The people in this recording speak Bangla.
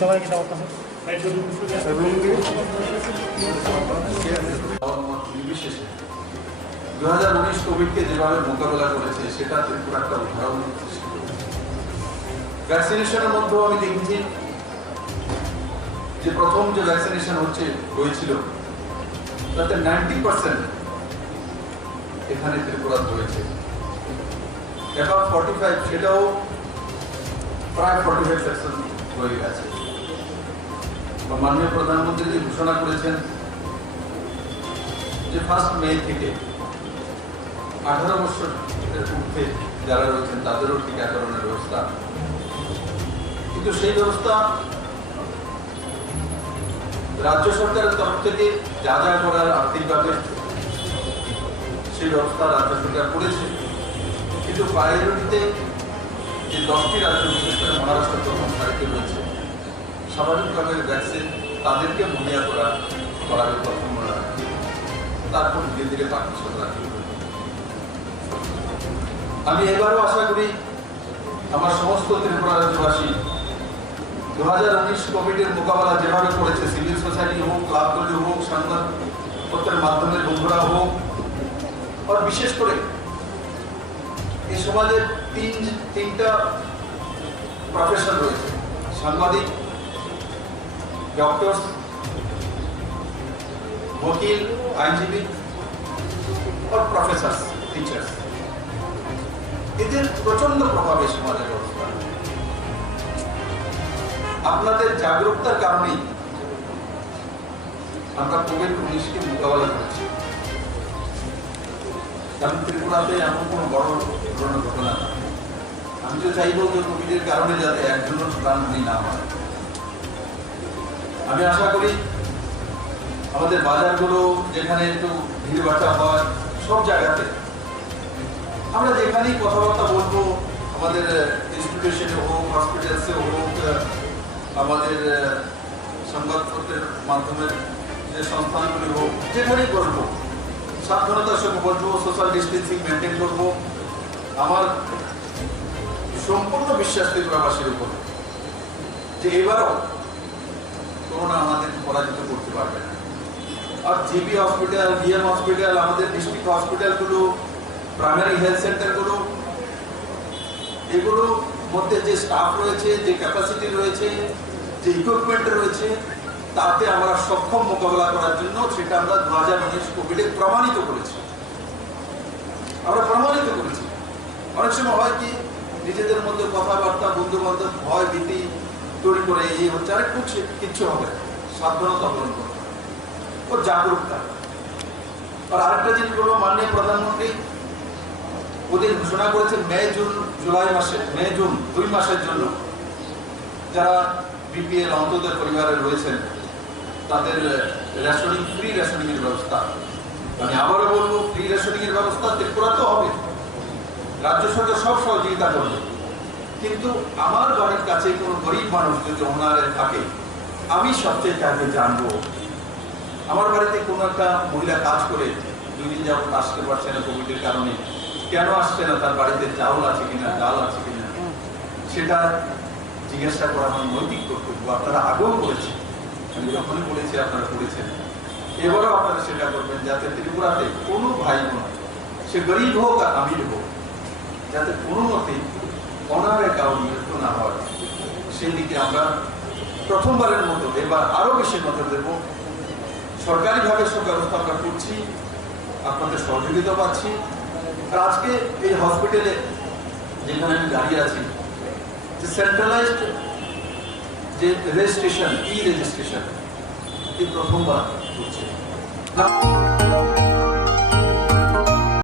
সবাই কিনা করতেছে নির্বিশেষে 2019 কোভিডকে যেভাবে মোকাবেলা করেছে সেটা ত্রিপুরা একটা উদাহরণ। ভ্যাকসিনেশনের মধ্যেও আমি দেখেছি যে প্রথম যে ভ্যাকসিনেশন হয়েছিল তাতে 90% এখানে ত্রিপুরা হয়েছে। এবার 45 সেটাও প্রায় 45% হয়ে গেছে। মাননীয় প্রধানমন্ত্রী যে ঘোষণা করেছেন যে 1 মে থেকে 18 বছরের ঊর্ধ্বে যারা রয়েছেন তাদেরও টিকাকরণের ব্যবস্থা, কিন্তু সেই ব্যবস্থা রাজ্য সরকারের তরফ থেকে যা যা করার আর্থিকভাবে সেই ব্যবস্থা রাজ্য সরকার করেছে, কিন্তু প্রায়োরিটিতে যে 10টি রাজ্য বিশেষ করে মহারাষ্ট্র প্রথম সারিতে রয়েছে স্বাভাবিকভাবে ভ্যাকসিন তাদেরকে মুহৈয়া করাবে প্রথম, তারপর ধীরে ধীরে বাকি সব রাজ্য। আমি এবারও আশা করি আমার সমস্ত ত্রিপুরা রাজ্যবাসী 2019 কোভিডের মোকাবেলা যেভাবে করেছে, সিভিল সোসাইটি হোক, ক্লাবগুলি হোক, সংবাদপত্রের মাধ্যমে বন্ধুরা হোক, আর বিশেষ করে এই সমাজে তিনটা প্রফেশন রয়েছে: সাংবাদিক, ডক্টর, वकील, आईनजीवी और प्रोफेसर, टीचर्स। এদের প্রচন্ড প্রভাবে সমাজের ব্যবস্থা আপনাদের জাগরুকতার কারণেই আমরা কোভিড-19কে মোকাবেলা করেছি। কারণ ত্রিপুরাতে এমন কোনো বড় ধরনের ঘটনা না। আমি তো চাইব যে কোভিডের কারণে যাতে একজনের প্রাণহানি না হয়। আমি আশা করি আমাদের বাজারগুলো যেখানে একটু ভিড়ভাট্টা হয় সব জায়গাতে আমরা যেখানেই কথাবার্তা বলবো, আমাদের ইনস্টিটিউশনে হোক, হসপিটালসে হোক, আমাদের সংবাদপত্রের মাধ্যমে যে সংস্থানগুলি হোক, যেখানেই বলবো সাবধানতার সঙ্গে বলবো, সোশ্যাল ডিস্টেন্সিং মেনটেন করবো। আমার সম্পূর্ণ বিশ্বাস ত্রিপুরাবাসীর উপর যে এবারও করোনা আমাদের পরাজিত করতে পারবে না। আর জিবি হসপিটাল, ডিএম হসপিটাল, আমাদের ডিস্ট্রিক্ট হসপিটালগুলো, প্রাইমারি হেলথ সেন্টারগুলো, এগুলোর মধ্যে যে স্টাফ রয়েছে, যে ক্যাপাসিটি রয়েছে, যে ইকুইপমেন্ট রয়েছে, তাতে আমরা সক্ষম মোকাবেলা করার জন্য সেটা আমরা 2019 কোভিডে প্রমাণিত করেছি। অনেক সময় হয় কি নিজেদের মধ্যে কথাবার্তা, বন্ধু বান্ধব, ভয় ভীতি তৈরি করে এই হচ্ছে, আরেক কিচ্ছু হবে, সাবধানতা অবলম্বন করতে ও জাগরুকতা। আর আরেকটা জিনিস বলবো, মাননীয় প্রধানমন্ত্রী ওদের ঘোষণা করেছেন মে জুন 2 মাসের জন্য যারা বিপিএল অন্তদের পরিবারে রয়েছেন তাদের রেশনিং, ফ্রি রেশনিং এর ব্যবস্থা। আমি আবারও বলবো, ফ্রি রেশনিং এর ব্যবস্থা ত্রিপুরাতে হবে, রাজ্য সরকার সব সহযোগিতা করবে। কিন্তু আমার বাড়ির কাছে কোনো গরিব মানুষ যদি ওনারে থাকে, আমি সবচেয়ে আগে জানবো আমার বাড়িতে কোনো একটা মহিলা কাজ করে 2 দিন যাবত আসতে পারছে না কোভিডের কারণে, কেন আসছে না, তার বাড়িতে চাউল আছে কিনা, ডাল আছে কিনা, সেটা জিজ্ঞাসা করা আমার নৈতিক কর্তব্য। আপনারা আগেও করেছেন, আমি যখনই বলেছি আপনারা করেছেন, এবারও আপনারা সেটা করবেন, যাতে ত্রিপুরাতে কোনো ভাই বোন, সে গরিব হোক আর আমির হোক, যাতে কোনো মতেই অনারে কারণ মৃত্যু না হয়, সেই দিকে আমরা প্রথমবারের মতো এবার আরো বেশি নজর দেব। সরকারিভাবে সব ব্যবস্থা আমরা করছি, আপনাদের সহযোগিতা পাচ্ছি। আর আজকে এই হসপিটালে যেখানে আমি দাঁড়িয়ে আছি, যে সেন্ট্রালাইজড যে রেজিস্ট্রেশন, ই রেজিস্ট্রেশন, এই প্রথমবার হচ্ছে।